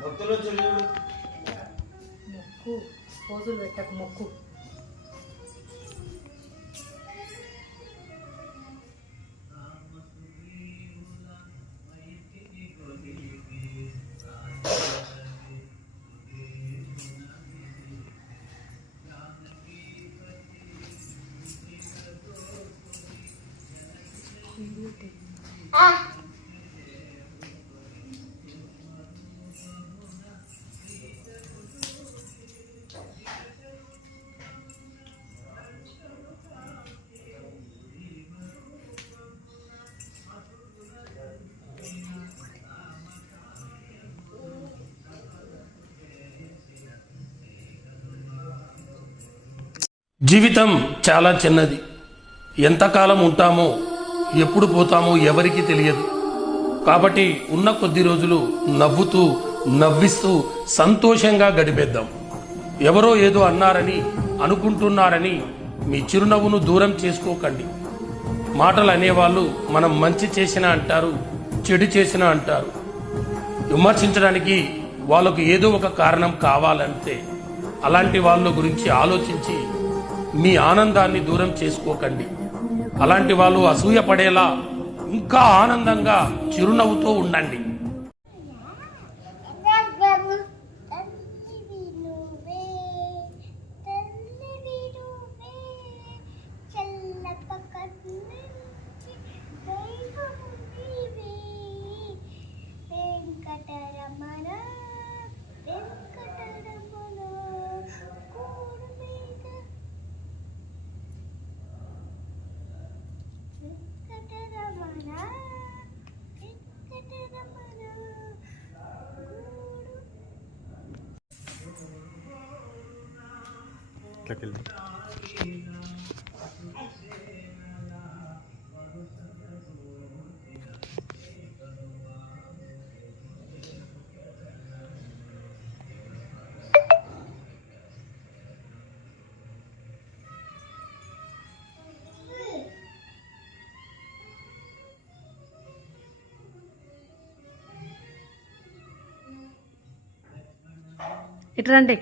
భక్తులు చూడు మొక్కు పోజులు పెట్టకు మొక్కు జీవితం చాలా చిన్నది. ఎంతకాలం ఉంటామో ఎప్పుడు పోతామో ఎవరికి తెలియదు. కాబట్టి ఉన్న కొద్ది రోజులు నవ్వుతూ నవ్విస్తూ సంతోషంగా గడిపేద్దాం. ఎవరో ఏదో అన్నారని అనుకుంటున్నారని మీ చిరునవ్వును దూరం చేసుకోకండి. మాటలు అనేవాళ్ళు మనం మంచి చేసినా అంటారు, చెడు చేసినా అంటారు. విమర్శించడానికి వాళ్ళకు ఏదో ఒక కారణం కావాలంటే అలాంటి వాళ్ళ గురించి ఆలోచించి మీ ఆనందాన్ని దూరం చేసుకోకండి. అలాంటి వాళ్ళు అసూయపడేలా ఇంకా ఆనందంగా చిరునవ్వుతో ఉండండి. ఇటు రండి.